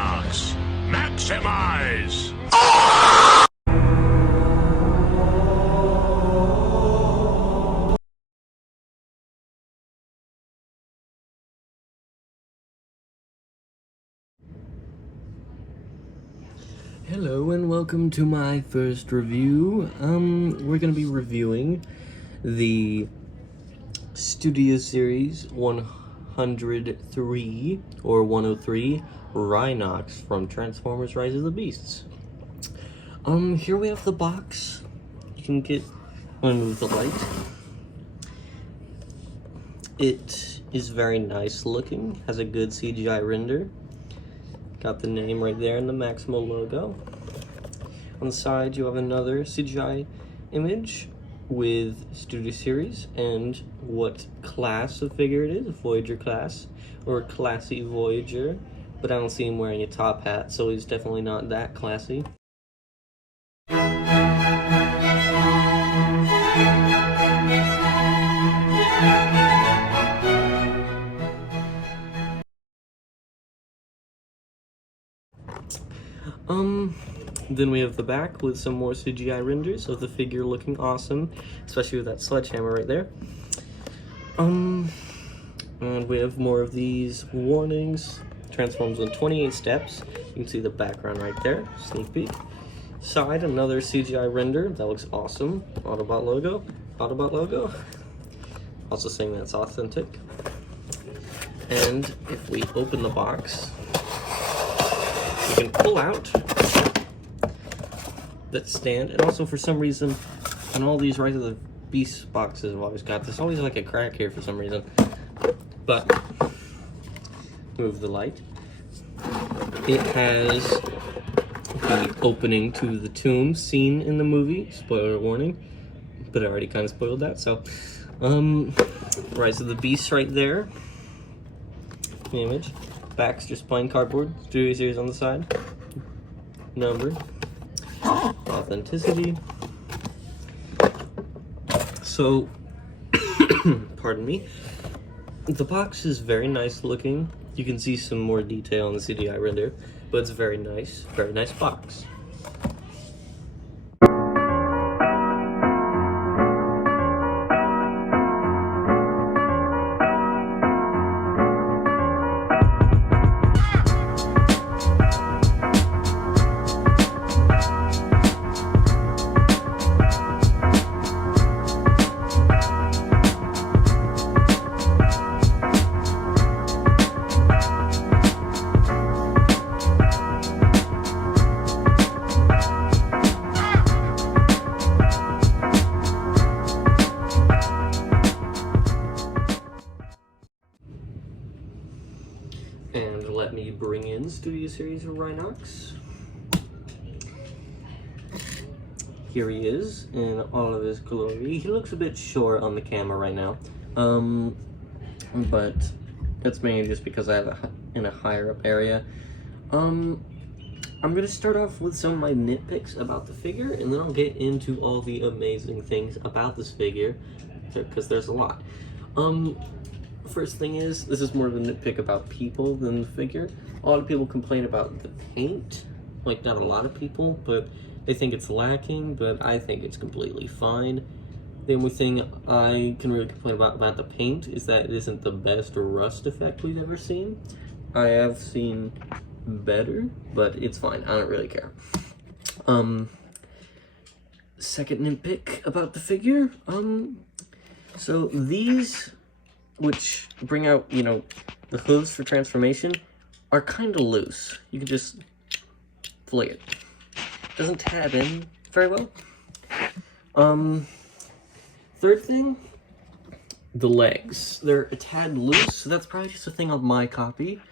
rhinox. Maximize! Hello and welcome to my first review. We're gonna be reviewing the Studio Series 103 or 103 Rhinox from Transformers Rise of the Beasts. Here we have the box. You can get, I'm gonna move the light. It is very nice looking, has a good CGI render. Got the name right there and the Maximo logo. On the side, you have another CGI image with Studio Series and what class of figure it is, a Voyager class, or a classy Voyager, but I don't see him wearing a top hat, so he's definitely not that classy. Then we have the back with some more CGI renders of the figure looking awesome, especially with that sledgehammer right there. And we have more of these warnings. Transforms in 28 steps. You can see the background right there, sneak peek. Side, another CGI render, that looks awesome. Autobot logo, Autobot logo. Also saying that's authentic. And if we open the box, you can pull out that stand, and also for some reason on all these Rise of the Beast boxes I've always got, there's always like a crack here for some reason. But move the light. It has the opening to the tomb scene in the movie, spoiler warning, but I already kind of spoiled that. So Rise of the Beast right there, the image. Back's just plain cardboard, Studio Series on the side, number, authenticity. So, pardon me, the box is very nice looking. You can see some more detail on the CGI render, but it's very nice box. And let me bring in Studio Series of Rhinox. Here he is in all of his glory. He looks a bit short on the camera right now, but that's mainly just because I have it in a higher up area. I'm gonna start off with some of my nitpicks about the figure, and then I'll get into all the amazing things about this figure, because there's a lot. First thing is, this is more of a nitpick about people than the figure. A lot of people complain about the paint, like not a lot of people, but they think it's lacking, but I think it's completely fine. The only thing I can really complain about the paint is that it isn't the best rust effect we've ever seen. I have seen better, but it's fine, I don't really care. Second nitpick about the figure, so these, which bring out, you know, the hooves for transformation, are kind of loose. You can just flick it. Doesn't tab in very well. Third thing, the legs. They're a tad loose, so that's probably just a thing on my copy.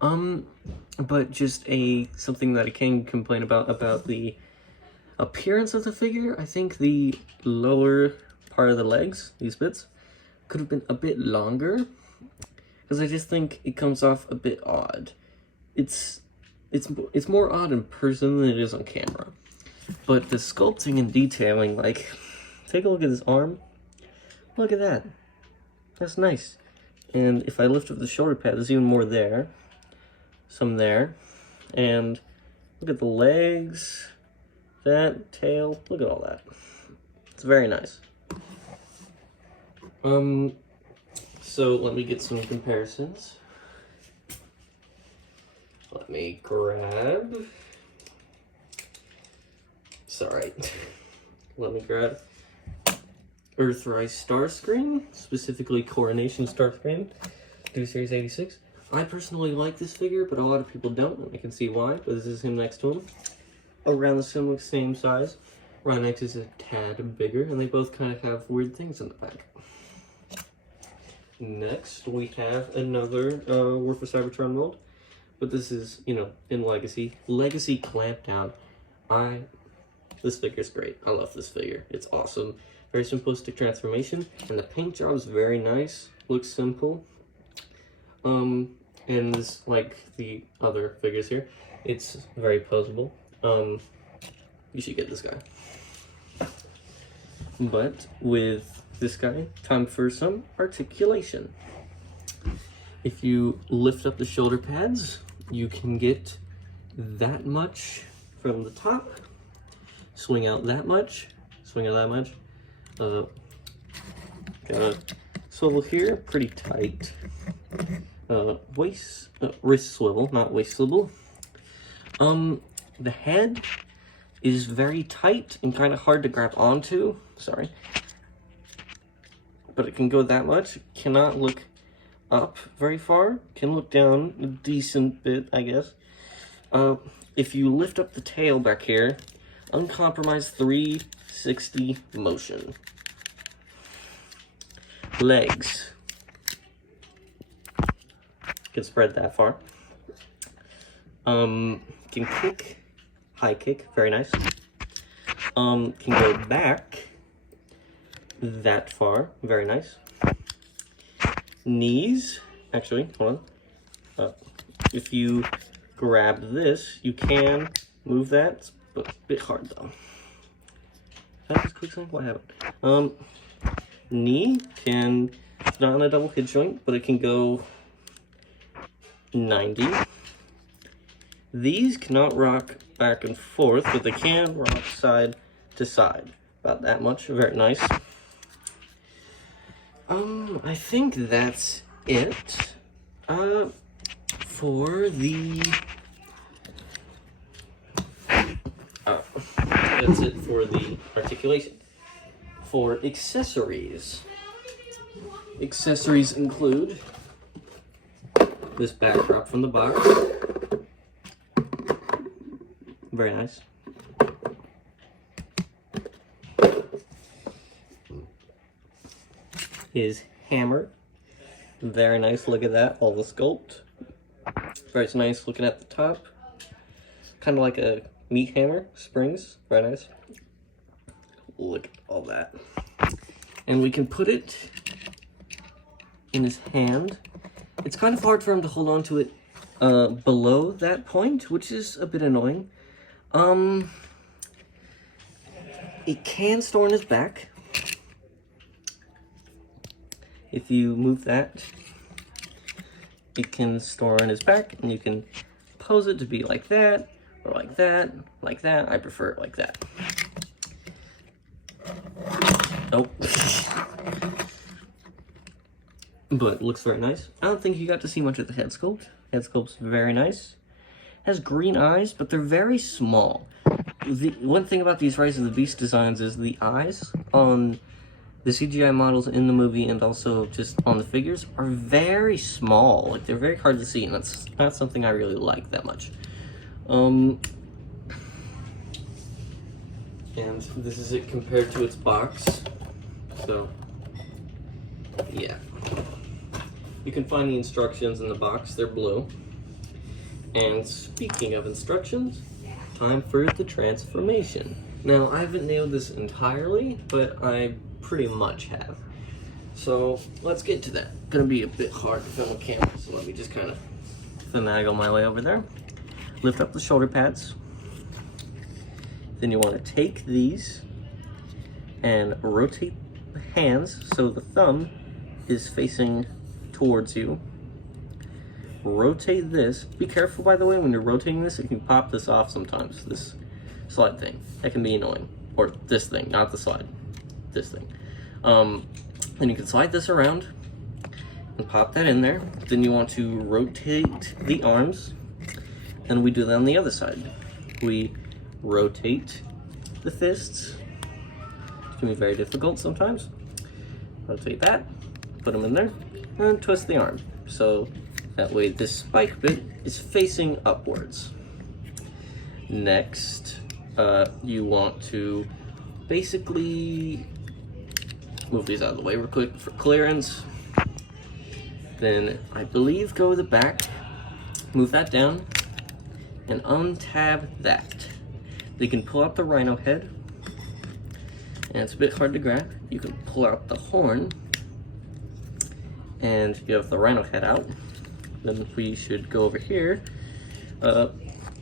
But just something that I can complain about the appearance of the figure. I think the lower part of the legs, these bits, could have been a bit longer, because I just think it comes off a bit odd. It's more odd in person than it is on camera. But the sculpting and detailing, like, take a look at this arm. Look at that. That's nice. And if I lift up the shoulder pad, there's even more there. Some there. And look at the legs, that tail, look at all that. It's very nice. So let me get some comparisons. Let me grab, let me grab Earthrise Starscream, specifically Coronation Starscream, through Series 86. I personally like this figure, but a lot of people don't, and I can see why, but this is him next to him. Around the same size. Rhinox is a tad bigger, and they both kind of have weird things in the back. Next, we have another War for Cybertron mold, but this is, you know, in Legacy. Legacy Clampdown. This figure's great. I love this figure. It's awesome. Very simplistic transformation, and the paint job is very nice. Looks simple. And this, like the other figures here, it's very posable. You should get this guy. But with this guy, time for some articulation. If you lift up the shoulder pads, you can get that much from the top, swing out that much, swing out that much. Got swivel here, pretty tight. Wrist swivel, not waist swivel. The head is very tight and kind of hard to grab onto. Sorry. But it can go that much. Cannot look up very far. Can look down a decent bit, I guess. If you lift up the tail back here, uncompromised 360 motion. Legs. Can spread that far. Can kick. High kick. Very nice. Can go back that far. Very nice. Knees. Actually, hold on. If you grab this, you can move that. It's a bit hard though. Did I just click something? What happened? Knee can, it's not on a double hip joint, but it can go 90. These cannot rock back and forth, but they can rock side to side. About that much. Very nice. I think that's it. For the that's it for the articulation. For accessories. Accessories include this backdrop from the box. Very nice. His hammer. Very nice. Look at that. All the sculpt. Very nice looking at the top. Kind of like a meat hammer. Springs. Very nice. Look at all that. And we can put it in his hand. It's kind of hard for him to hold on to it below that point, which is a bit annoying. It can store in his back. If you move that, it can store in his back, and you can pose it to be like that, or like that, like that. I prefer it like that. Nope. But it looks very nice. I don't think you got to see much of the head sculpt. Head sculpt's very nice. Has green eyes, but they're very small. The one thing about these Rise of the Beast designs is the eyes on the CGI models in the movie and also just on the figures are very small. Like, they're very hard to see, and that's not something I really like that much. And this is it compared to its box. So, yeah. You can find the instructions in the box. They're blue. And speaking of instructions, time for the transformation. Now, I haven't nailed this entirely, but I pretty much have. So, let's get to that. Gonna be a bit hard to film on camera, so let me just kind of finagle my way over there. Lift up the shoulder pads. Then you want to take these and rotate the hands so the thumb is facing towards you. rotate this. Be careful, by the way, when you're rotating this, it can pop this off sometimes, this slide thing. That can be annoying. Or this thing, not the slide, this thing. Then you can slide this around and pop that in there. Then you want to rotate the arms, and we do that on the other side. We rotate the fists. It can be very difficult sometimes. Rotate that, put them in there, and twist the arm. So that way this spike bit is facing upwards. Next, you want to basically move these out of the way real quick for clearance. Then I believe go to the back, move that down, and untab that. You can pull out the rhino head, and it's a bit hard to grab. You can pull out the horn, and you have the rhino head out. Then we should go over here.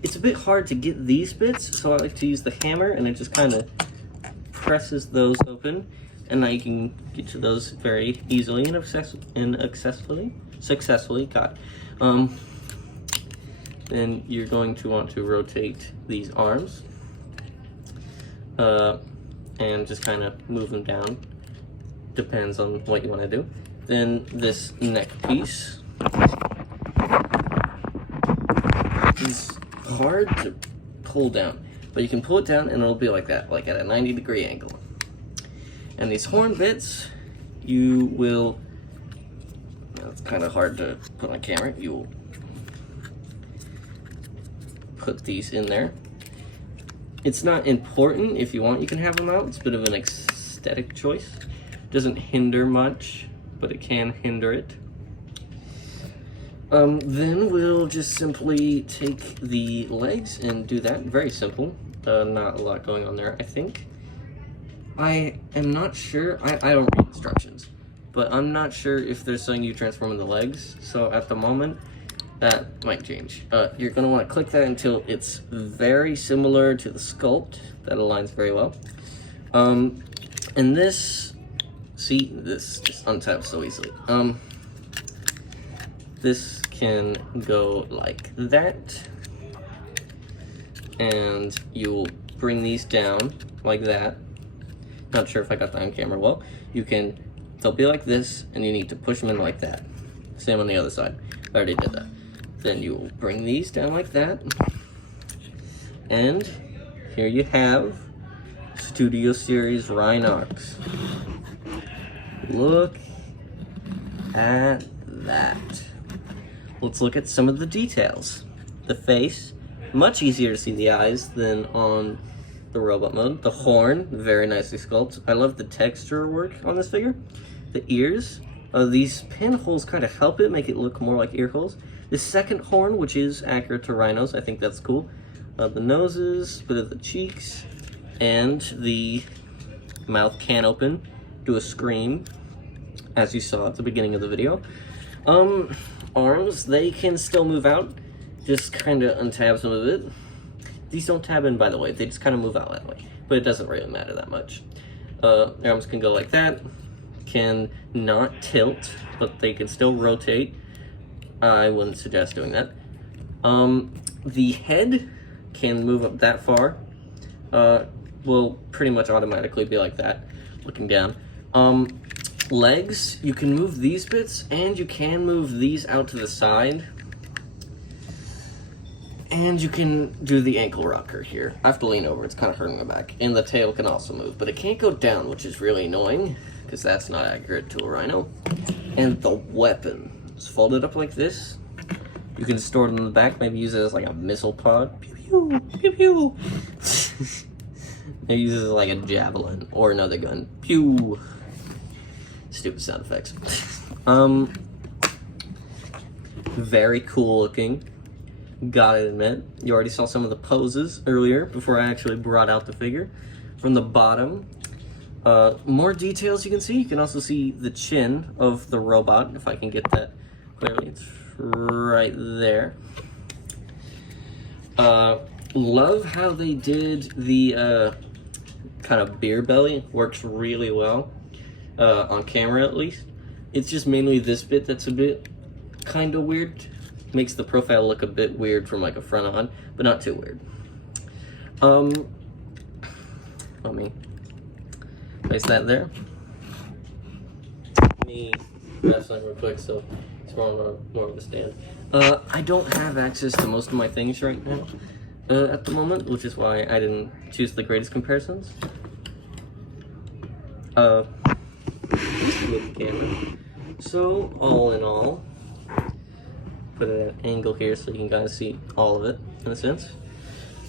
It's a bit hard to get these bits, so I like to use the hammer, and it just kind of presses those open, and now you can get to those very easily and successfully. God. Then you're going to want to rotate these arms, and just kind of move them down. Depends on what you want to do. Then this neck piece is hard to pull down, but you can pull it down and it'll be like that, like at a 90-degree angle. And these horn bits, you will, it's kind of hard to put on camera, you will put these in there. It's not important. If you want, you can have them out. It's a bit of an aesthetic choice. Doesn't hinder much, but it can hinder it. Then we'll just simply take the legs and do that. Very simple. Not a lot going on there, I think. I am not sure. I don't read instructions, but I'm not sure if there's something you transform in the legs. So at the moment, that might change. You're going to want to click that until it's very similar to the sculpt. That aligns very well. And this, see, this just untabs so easily. This can go like that, and you'll bring these down like that. Not sure if I got that on camera well. They'll be like this, and you need to push them in like that. Same on the other side. I already did that. Then you'll bring these down like that, and here you have Studio Series Rhinox. Look at that. Let's look at some of the details. The face, much easier to see the eyes than on the robot mode. The horn, very nicely sculpted. I love the texture work on this figure. The ears, these pinholes kind of help it, make it look more like ear holes. The second horn, which is accurate to rhinos, I think that's cool. The noses, bit of the cheeks, and the mouth can open, do a scream, as you saw at the beginning of the video. Arms, they can still move out, just kind of untab some of it. These don't tab in, by the way, they just kind of move out that way, but it doesn't really matter that much. Arms can go like that, can not tilt, but they can still rotate. I wouldn't suggest doing that. The head can move up that far. Will pretty much automatically be like that, looking down. Legs, you can move these bits, and you can move these out to the side. And you can do the ankle rocker here. I have to lean over, it's kind of hurting my back. And the tail can also move, but it can't go down, which is really annoying, because that's not accurate to a rhino. And the weapon is folded up like this. You can store it in the back, maybe use it as like a missile pod. Pew pew, pew pew. Maybe use it as like a javelin or another gun. Pew. Stupid sound effects. Very cool looking. Gotta admit, you already saw some of the poses earlier before I actually brought out the figure. From the bottom, more details you can see. You can also see the chin of the robot, if I can get that clearly. It's right there. Love how they did the kind of beer belly. Works really well, on camera at least. It's just mainly this bit that's a bit kind of weird makes the profile look a bit weird from like a front on, but not too weird. Let me place that there. Let me grab something real quick so it's more of a stand. I don't have access to most of my things right now at the moment, which is why I didn't choose the greatest comparisons. With the camera. So, all in all, put it at an angle here so you can kind of see all of it, in a sense.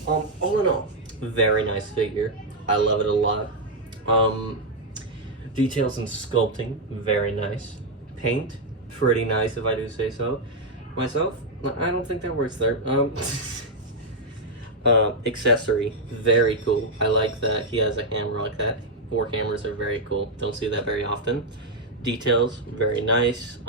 All in all, very nice figure. I love it a lot. Details and sculpting, very nice. Paint, pretty nice if I do say so myself. I don't think that works there. Accessory, very cool. I like that he has a hammer like that. 4 hammers are very cool. Don't see that very often. Details, very nice.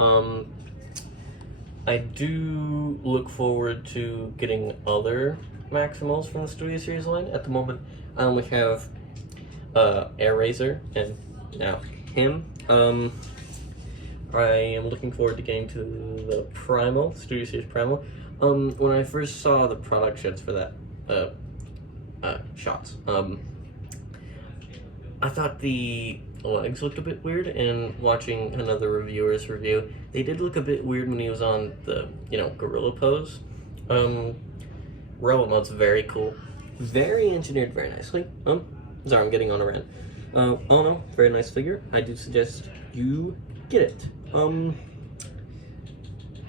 I do look forward to getting other Maximals from the Studio Series line. At the moment, I only have Air Razor and now him. I am looking forward to getting to the Primal, Studio Series Primal. When I first saw the product shots for that, shots, I thought the legs looked a bit weird, and watching another reviewer's review, they did look a bit weird when he was on the, gorilla pose. Robot mode's very cool. Very engineered very nicely. Sorry, I'm getting on a rant. All in all, very nice figure. I do suggest you get it.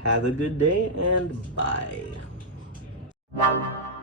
Have a good day, and bye. Wow.